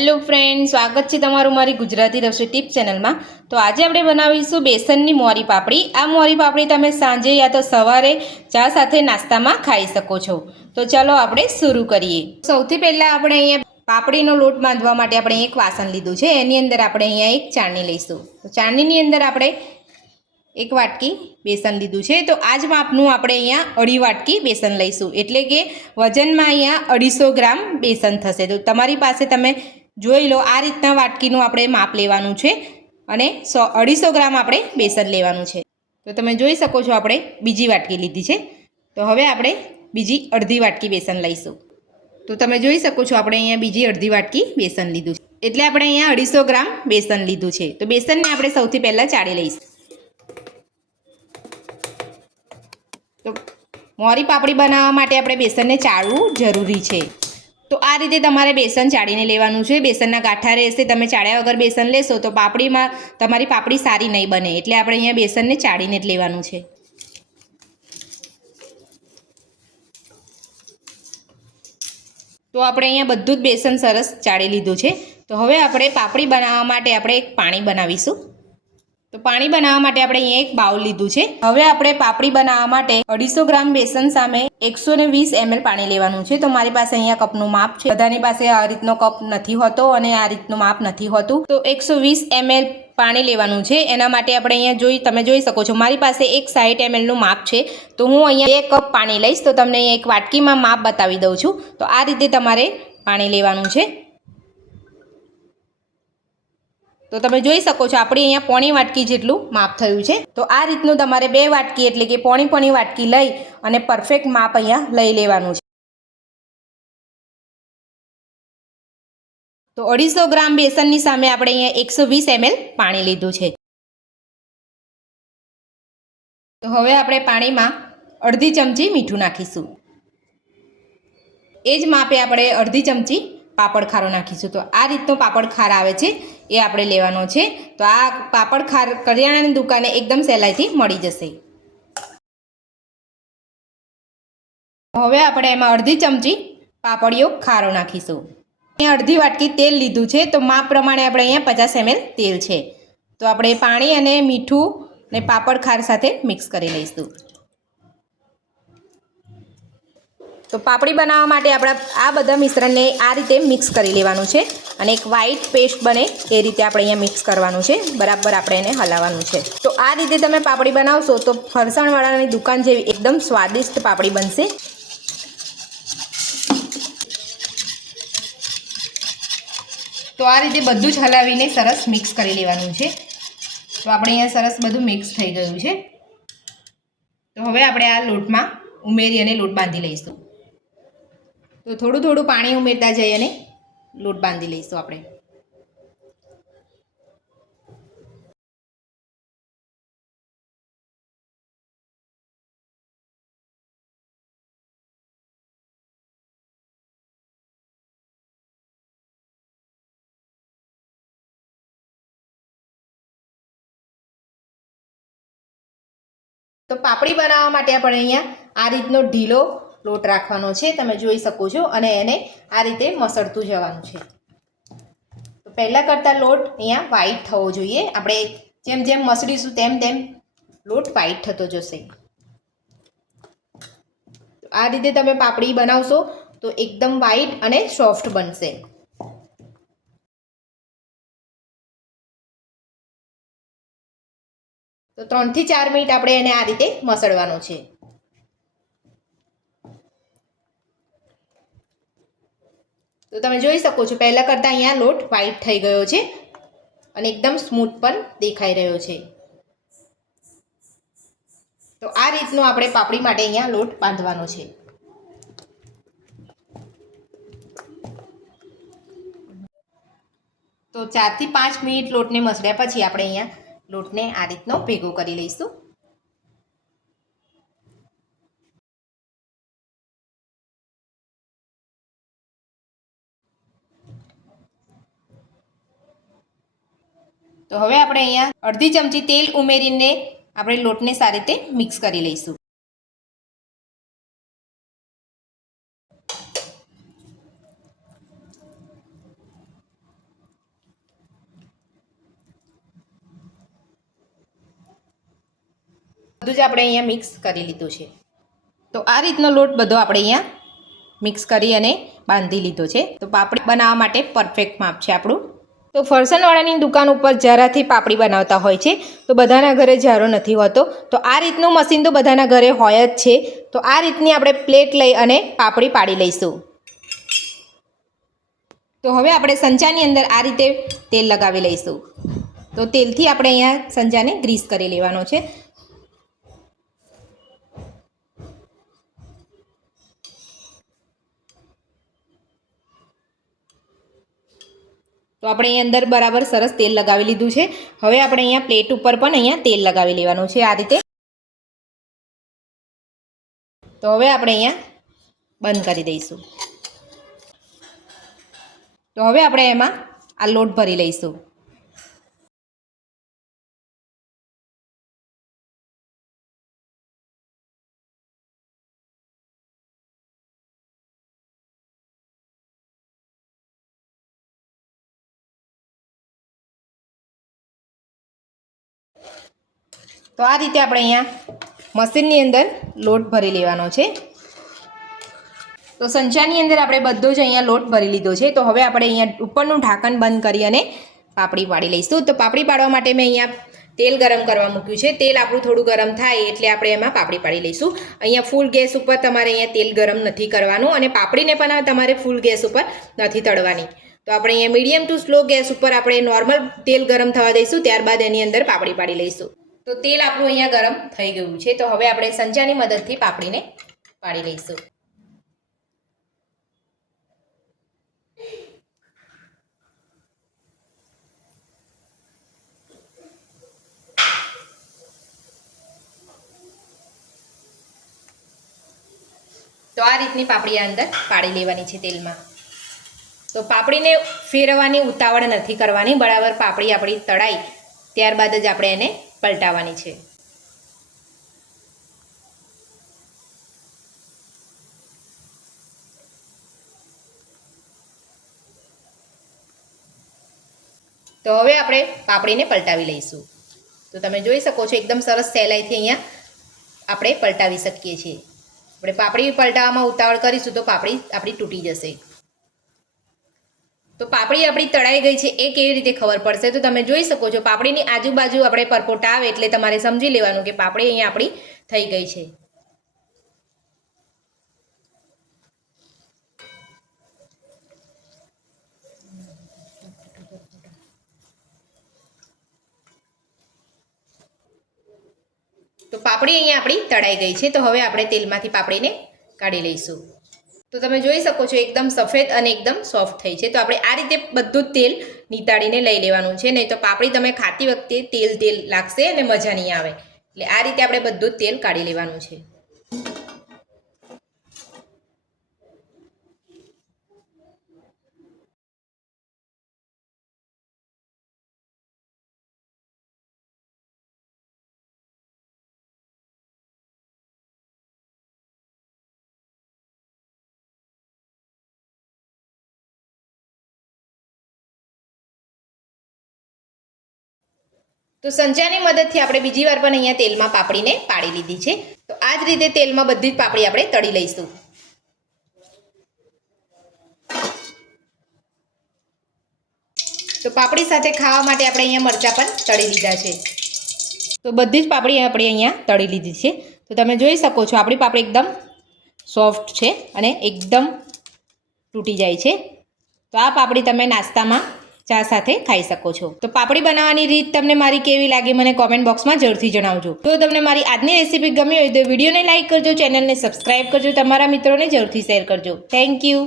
Hello friend, स्वागत है तमारू मारी गुजराती रसोई टिप चेनल में। तो आज આપણે બનાવીશું બેસનની મોરી પાપડી। આ મોરી પાપડી તમે સાંજે યા તો સવારે ચા સાથે નાસ્તામાં ખાઈ શકો છો। તો ચાલો આપણે શરૂ કરીએ। સૌથી પહેલા આપણે અહીંયા પાપડીનો લોટ બાંધવા માટે આપણે એક વાસણ લીધું છે। એની અંદર આપણે અહીંયા એક ચાળણી લઈશું। તો ચાળણીની અંદર આપણે એક વાટકી બેસન લીધું છે। તો આ જ માપનું આપણે અહીંયા અઢી વાટકી બેસન લઈશું, એટલે કે વજનમાં અહીંયા 250 ગ્રામ બેસન થશે। તો તમારી પાસે તમે જોઈ લો, આ રીતના વાટકીનું આપણે માપ લેવાનું છે અને 250 ગ્રામ આપણે બેસન લેવાનું છે। તો તમે જોઈ શકો છો આપણે બીજી વાટકી લીધી છે। તો હવે આપણે બીજી અડધી વાટકી બેસન લઈશું। તો તમે જોઈ શકો છો આપણે અહીંયા બીજી અડધી વાટકી બેસન લીધું છે, એટલે આપણે અહીંયા 250 ગ્રામ બેસન લીધું છે। તો બેસનને આપણે સૌથી પહેલાં ચાળી લઈશું। તો મોરી પાપડી બનાવવા માટે આપણે બેસનને ચાળવું જરૂરી છે। તો આ રીતે તમારે બેસન ચાળીને લેવાનું છે। બેસનના ગાંઠા રહેશે, તમે ચાળ્યા વગર બેસન લેશો તો પાપડીમાં તમારી પાપડી સારી નહીં બને, એટલે આપણે અહીંયા બેસનને ચાળીને જ લેવાનું છે। તો આપણે અહીંયા બધું જ બેસન સરસ ચાળી લીધું છે। તો હવે આપણે પાપડી બનાવવા માટે આપણે એક પાણી બનાવીશું। તો પાણી બનાવવા માટે આપણે અહીંયા એક બાઉલ લીધું છે। હવે આપણે પાપડી બનાવવા માટે 250 ગ્રામ બેસન સામે 120 ml પાણી લેવાનું છે। તો મારી પાસે અહીંયા કપનું માપ છે, બધાની પાસે આ રીતનો કપ નથી હોતો અને આ રીતનું માપ નથી હોતું। તો 120 ml પાણી લેવાનું છે। એના માટે આપણે અહીંયા તમે જોઈ શકો છો મારી પાસે એક 60 ml નું માપ છે। તો હું અહીંયા 2 કપ પાણી લઈશ। તો તમને અહીંયા એક વાટકીમાં માપ બતાવી દઉં છું। તો આ રીતે તમારે પાણી લેવાનું છે। તો તમે જોઈ શકો છો આપણે અહીંયા પોણી વાટકી જેટલું માપ થયું છે। તો આ રીતનું તમારે 2 વાટકી એટલે કે પોણી વાટકી લઈ અને પરફેક્ટ માપ અહીંયા લઈ લેવાનું છે। તો 250 ગ્રામ બેસનની સામે આપણે અહીંયા 120 ml પાણી લીધું છે। તો હવે આપણે પાણીમાં અડધી ચમચી મીઠું નાખીશું। એ જ માપે આપણે અડધી ચમચી પાપડ ખારો નાખીશું। તો આ રીતનો પાપડ ખાર આવે છે એ આપણે લેવાનો છે। તો આ પાપડ ખાર કરિયાણાની દુકાને એકદમ સહેલાઈથી મળી જશે। હવે આપણે એમાં અડધી ચમચી પાપડીઓ ખારો નાખીશું। અહીંયા અડધી વાટકી તેલ લીધું છે। તો માપ પ્રમાણે આપણે અહીંયા 50 ml તેલ છે। તો આપણે પાણી અને મીઠું ને પાપડ ખાર સાથે મિક્સ કરી લઈશું। તો પાપડી બનાવવા માટે આપણે આ બધા મિશ્રણને આ રીતે મિક્સ કરી લેવાનું છે અને એક વ્હાઈટ પેસ્ટ બને એ રીતે આપણે અહીંયા મિક્સ કરવાનું છે। બરાબર આપણે એને હલાવવાનું છે। તો આ રીતે તમે પાપડી બનાવશો તો ફરસાણવાળાની દુકાન જેવી એકદમ સ્વાદિષ્ટ પાપડી બનશે। તો આ રીતે બધું જ હલાવીને સરસ મિક્સ કરી લેવાનું છે। તો આપણે અહીંયા સરસ બધું મિક્સ થઈ ગયું છે। તો હવે આપણે આ લોટમાં ઉમેરી અને લોટ બાંધી લઈશું। તો થોડું થોડું પાણી ઉમેરતા જઈ અને લોટ બાંધી લઈશું આપણે। તો પાપડી બનાવવા માટે આપણે અહીંયા આ રીતનો ઢીલો લોટ રાખવાનો છે, તમે જોઈ શકો છો, અને એને આ રીતે મસળતું જવાનું છે। તો પહેલાં કરતાં લોટ અહીંયા વ્હાઈટ થવો જોઈએ। આપણે જેમ જેમ મસળીશું તેમ તેમ લોટ વ્હાઈટ થતો જશે। તો આ રીતે તમે પાપડી બનાવશો તો એકદમ વ્હાઈટ અને સોફ્ટ બનશે। તો 3 થી 4 મિનિટ આપણે એને આ રીતે મસળવાનો છે। તો તમે જોઈ શકો છો પહેલાં કરતાં અહીંયા લોટ વ્હાઈટ થઈ ગયો છે અને એકદમ સ્મૂથ પણ દેખાઈ રહ્યો છે। તો આ રીતનો આપણે પાપડી માટે અહીંયા લોટ બાંધવાનો છે। તો 4 થી 5 મિનિટ લોટને મસળ્યા પછી આપણે અહીંયા લોટને આ રીતનો ભેગો કરી લઈશું। તો હવે આપણે અહીંયા અડધી ચમચી તેલ ઉમેરીને આપણે લોટને સારી રીતે મિક્સ કરી લઈશું। બધું જ આપણે અહીંયા મિક્સ કરી લીધું છે. તો આ રીતનો લોટ બધો આપણે અહીંયા મિક્સ કરી અને બાંધી લીધો છે. તો પાપડી બનાવવા માટે પરફેક્ટ માપ છે આપણું. તો ફરસાણવાળાની દુકાન ઉપર જારાથી પાપડી બનાવતા હોય છે. તો બધાના ઘરે જારો નથી હોતો. તો આ રીતનું મશીન તો બધાના ઘરે હોય જ છે. તો આ રીતની આપણે પ્લેટ લઈ અને પાપડી પાડી લઈશું. તો હવે આપણે સંચાની અંદર આ રીતે તેલ લગાવી લઈશું. તો તેલથી આપણે અહીંયા સંચાને ગ્રીસ કરી લેવાનો છે. તો આપણે અહીં અંદર બરાબર સરસ તેલ લગાવી લીધું છે. હવે આપણે અહીંયા પ્લેટ ઉપર પણ અહીંયા તેલ લગાવી લેવાનું છે આ રીતે. તો હવે આપણે અહીંયા બંધ કરી દઈશું. તો હવે આપણે એમાં આ લોટ ભરી લઈશું. તો આ રીતે આપણે અહીંયા મશીનની અંદર લોટ ભરી લેવાનો છે. તો સંચાની અંદર આપણે બધો જ અહીંયા લોટ ભરી લીધો છે. તો હવે આપણે અહીંયા ઉપરનું ઢાંકણ બંધ કરી અને પાપડી પાડી લઈશું. તો પાપડી પાડવા માટે મેં અહીંયા તેલ ગરમ કરવા મૂક્યું છે. તેલ આપણું થોડું ગરમ થાય એટલે આપણે એમાં પાપડી પાડી લઈશું. અહીંયા ફૂલ ગેસ ઉપર તમારે અહીંયા તેલ ગરમ નથી કરવાનું અને પાપડીને પણ તમારે ફૂલ ગેસ ઉપર નથી તળવાની. તો આપણે અહીંયા મીડિયમ ટુ સ્લો ગેસ ઉપર આપણે નોર્મલ તેલ ગરમ થવા દઈશું. ત્યારબાદ એની અંદર પાપડી પાડી લઈશું. તો તેલ આપણું અહીંયા ગરમ થઈ ગયું છે. તો હવે આપણે સંચાની મદદથી પાપડીને પાડી લઈશું. તો આ રીતની પાપડી અંદર પાડી લેવાની છે તેલમાં. તો પાપડીને ફેરવવાની ઉતાવળ નથી કરવાની. બરાબર પાપડી આપણી તળાઈ ત્યારબાદ જ આપણે એને પલટાવવાની છે. તો હવે આપણે પાપડીને પલટાવી લઈશું. તો તમે જોઈ શકો છો એકદમ સરસ સહેલાઈથી અહીંયા આપણે પલટાવી શકીએ છીએ. આપણે પાપડી પલટાવવામાં ઉતાવળ કરીશું તો પાપડી આપણી તૂટી જશે. તો પાપડી આપણી તળાઈ ગઈ છે એ કેવી રીતે ખબર પડશે? તો તમે જોઈ શકો છો પાપડીની આજુબાજુ આપણે પરપોટા આવે એટલે તમારે સમજી લેવાનું કે પાપડી અહીંયા આપણી થઈ ગઈ છે. તો પાપડી અહીંયા આપણી તળાઈ ગઈ છે. તો હવે આપણે તેલમાંથી પાપડીને કાઢી લઈશું. તો તમે જોઈ શકો છો એકદમ સફેદ અને એકદમ સોફ્ટ થઈ છે. તો આપણે આ રીતે બધું જ તેલ નીતાળીને લઈ લેવાનું છે. નહીં તો પાપડી તમે ખાતી વખતે તેલ તેલ લાગશે અને મજા નહીં આવે. એટલે આ રીતે આપણે બધું જ તેલ કાઢી લેવાનું છે. તો સંચાની મદદથી આપણે બીજી વાર પણ અહીંયા તેલમાં પાપડીને પાડી લીધી છે. તો આ જ રીતે તેલમાં બધી જ પાપડી આપણે તળી લઈશું. તો પાપડી સાથે ખાવા માટે આપણે અહીંયા મરચાં પણ તળી લીધા છે. તો બધી જ પાપડી આપણે અહીંયા તળી લીધી છે. તો તમે જોઈ શકો છો આપણી પાપડી એકદમ સોફ્ટ છે અને એકદમ તૂટી જાય છે. તો આ પાપડી તમે નાસ્તામાં ચા સાથે ખાઈ શકો છો. તો પાપડી બનાવવાની રીત તમને મારી કેવી લાગી મને કોમેન્ટ બોક્સમાં જરૂરથી જણાવજો. જો તમને મારી આજની રેસીપી ગમી હોય તો વિડીયોને લાઇક કરજો, ચેનલને સબસ્ક્રાઇબ કરજો, તમારા મિત્રોને જરૂરથી શેર કરજો. Thank you.